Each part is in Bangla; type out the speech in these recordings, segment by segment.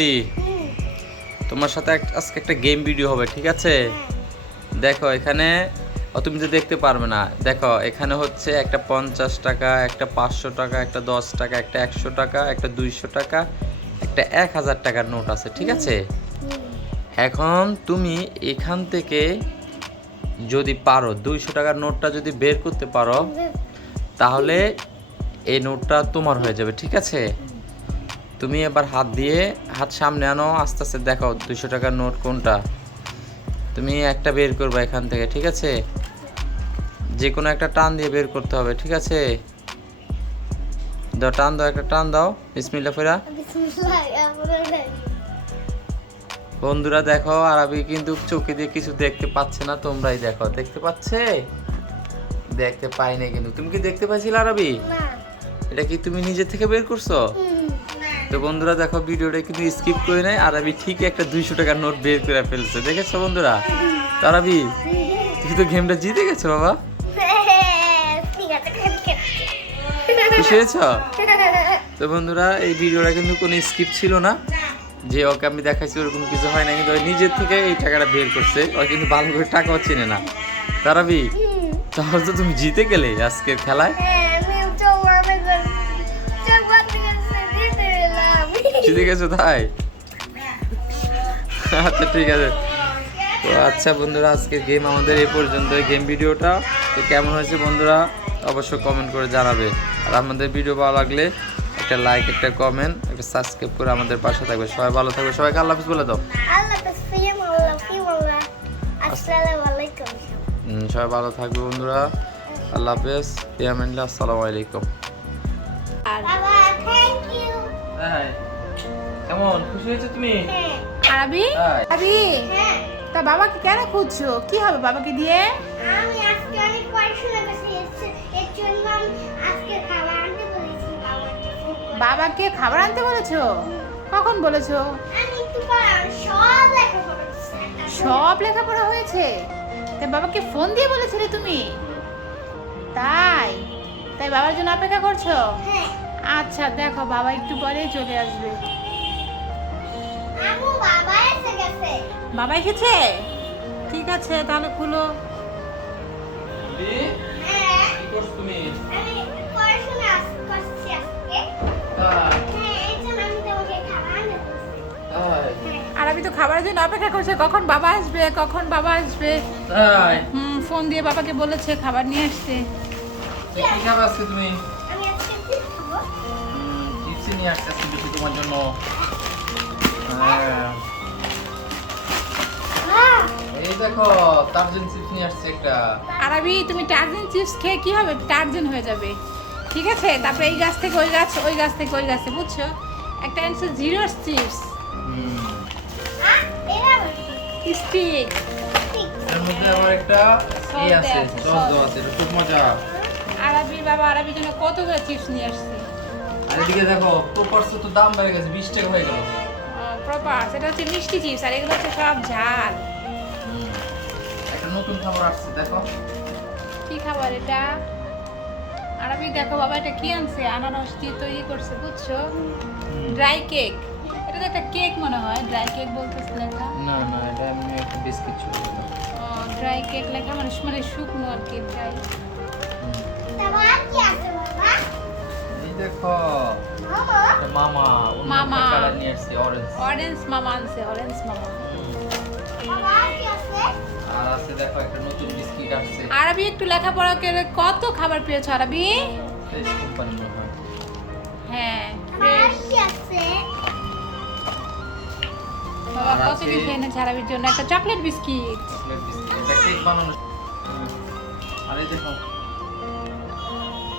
আরবি, তোমার সাথে আজকে একটা গেম ভিডিও হবে, ঠিক আছে? দেখো এখানে তুমি তো দেখতে পারবে না। দেখো এখানে হচ্ছে একটা 50 টাকা, একটা 500 টাকা, একটা 10 টাকা, একটা 100 টাকা, একটা 200 টাকা, একটা 1000 টাকার নোট আছে, ঠিক আছে? এখন তুমি এখান থেকে যদি পারো 200 টাকার নোটটা যদি বের করতে পারো, তাহলে এই নোটটা তোমার হয়ে যাবে, ঠিক আছে? তুমি এবার হাত সামনে আনো, আস্তে আস্তে দেখো 200 টাকার নোট কোনটা। তুমি একটা বের করবে এখান থেকে, ঠিক আছে? যে কোনো একটা টান দিয়ে বের করতে হবে, ঠিক আছে? দাও, টান দাও, একটা টান দাও। বিসমিল্লাহ ফিরা। বন্ধুরা দেখো, আরবি কিন্তু চোখে দিয়ে কিছু দেখতে পাচ্ছে না, তোমরাই দেখো। দেখতে পাচ্ছে? দেখতে পাই না কিন্তু। তুমি কি দেখতে পাইছিলে আরবি? এটা কি তুমি নিজে থেকে বের করছো? তো বন্ধুরা দেখো, ভিডিওটা কিন্তু স্কিপ করে নাই, আরবি ঠিক একটা 200 টাকার নোট বের করে ফেলছে, দেখেছো বন্ধুরা? তো আরবি, তুমি তো গেমটা জিতে গেছো বাবা। খুশি হয়েছ? তো বন্ধুরা, এই ভিডিওটা কিন্তু কোনো স্কিপ ছিল না, যে ওকে আমি দেখাইছি ওরকম কিছু হয় না, কিন্তু ওই নিজের থেকে এই টাকাটা বের করছে। ও কিন্তু ভালো করে টাকাও চিনে না। তারাবি, তাহলে তো তুমি জিতে গেলে আজকের খেলায়। জিতে গেছো তাই? আচ্ছা ঠিক আছে। তো আচ্ছা বন্ধুরা, আজকের গেম আমাদের এই পর্যন্ত। গেম ভিডিওটা তো কেমন হয়েছে বন্ধুরা অবশ্যই কমেন্ট করে জানাবে। আর আমাদের ভিডিও ভালো লাগলে একটা লাইক, একটা কমেন্ট, একটা সাবস্ক্রাইব করে আমাদের পাশে থাকবে। সবাই ভালো থাকবে, সবাইকে আল্লাহ হাফেজ বলে দাও। সবাই ভালো থাকবে বন্ধুরা, আল্লাহ হাফেজ, ইয়ামিল্লাহ, আসসালামু আলাইকুম। কেমন খুশি হয়েছে তুমি? আরবি, আরবি, তা বাবাকে কেন খুঁজছো? কি হবে বাবাকে দিয়ে? আমি আজকে অনেক পড়াশোনা করছি, এর জন্য আজকে খাবার আনতে বলেছি বাবাকে। বাবাকে খাবার আনতে বলেছো? কখন বলেছো? আমি একটু পড়া সব লেখাপড়া করছি। সব লেখাপড়া হয়েছে? তাই বাবাকে ফোন দিয়ে বলেছিলে তুমি? তাই তাই বাবার জন্য অপেক্ষা করছো? হ্যাঁ। আচ্ছা দেখো, বাবা একটু পরেই চলে আসবে। আমু বাবা এসে গেছে। বাবা এসেছে? ঠিক আছে, তাহলে খুলো। হ্যাঁ, কি করছ তুমি? আমি পড়াশোনা করছি আজকে। হ্যাঁ, এর জন্য আমি তোমাকে খাবার আনতে বলেছি। আর আমি তো খাবারের জন্য অপেক্ষা করছে, কখন বাবা আসবে, কখন বাবা আসবে। তাই? ফোন দিয়ে বাবাকে বলেছে খাবার নিয়ে আসতে। কি খাবে আজকে তুমি? আমি আজকে চিপস খাবো। চিপস নিয়ে আসছে আজকে বেশি তোমার জন্য। হ্যাঁ, এই দেখো টার্জেন চিপস নিয়ে আসছে একটা। আরবি, তুমি টার্জেন চিপস খেয়ে কি হবে? টার্জেন হয়ে যাবে, ঠিক আছে? তারপরে এই গাছ থেকে ওই গাছ, ওই গাছ থেকে ওই গাছে, বুঝছো? একটা আনছে জিরো চিপস এরা স্টিক। এর মধ্যে আবার একটা এই আছে, সস দেওয়া আছে, এটা খুব মজা। আরবির বাবা আরবির জন্য কতগুলো চিপস নিয়ে আসছে। আর এদিকে দেখো, প্রপারস তো দাম বেড়ে গেছে, 20 টাকা হয়ে গেল। প্রপার, সেটা হচ্ছে মিষ্টি চিপস, আর এগুলো হচ্ছে সব ঝাল। একটা নতুন খাবার আসছে, দেখো। কি খাবার এটা? আরবি দেখো, বাবা এটা কি আনছে? আনারস দিয়ে তৈরি করছে, বুঝছো? Dry cake. এটা তো একটা কেক মনে হয়, ড্রাই কেক বলতেছে লেখা। না না, এটা এমনি একটা বিস্কিট ছিল। ড্রাই কেক লেখা, মানে শুকনো আর কি, ড্রাই। তারপর কি আছে বাবা? এই দেখো, মামা এটা মামা মামা। কালার নিয়ে আসছে, অরেঞ্জ। অরেঞ্জ মামা আনছে, অরেঞ্জ মামা। বাবা কি আছে? আর আছে দেখো একটা নতুন বিস্কিট আসছে, আরবি একটু লেখাপড়া করে কত খাবার পেয়েছো আরবি? ফ্রেশ কোম্পানি মনে হয়। হ্যাঁ, আর কি আছে? বাবা আর কত আছে- কিছু এনেছে আরবির জন্য, একটা চকলেট বিস্কিট। চকলেট বিস্কিট, এটা কেক বানানো। আর এই দেখো,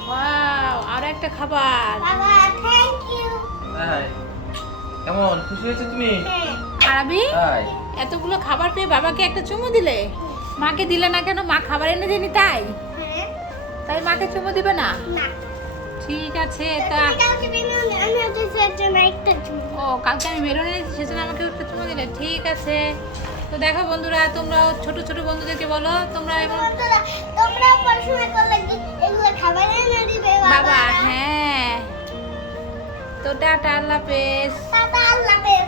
ওয়াও, আর একটা খাবার। বাবা থ্যাংক ইউ। তাই? কেমন খুশি হয়েছে তুমি? হ্যাঁ। আরবি, তাই? এতগুলো খাবার পেয়ে বাবাকে একটা চুমু দিলে? মাকে দিলে না কেন? মা খাবার এনে দেয়নি তাই? হ্যাঁ। তাই মাকে চুমু দিবে না? না। ঠিক আছে, তা তুমি কালকে বেলুন আমি ওদের জন্য একটা চুমু। ও, কালকে আমি বেরোনে এনেছি, সেজন্য আমাকে একটা চুমু দিলে? ঠিক আছে। তো দেখো বন্ধুরা, তোমরাও ছোট ছোট বন্ধুদেরকে বলো, তোমরা এমন বন্ধুরা, তোমরা পড়াশোনা করলে কি এগুলো খাবার এনে দিবে বাবা। বাবা? হ্যাঁ, তো টাটা, আল্লাহ হাফেজ। টাটা, আল্লাহ হাফেজ।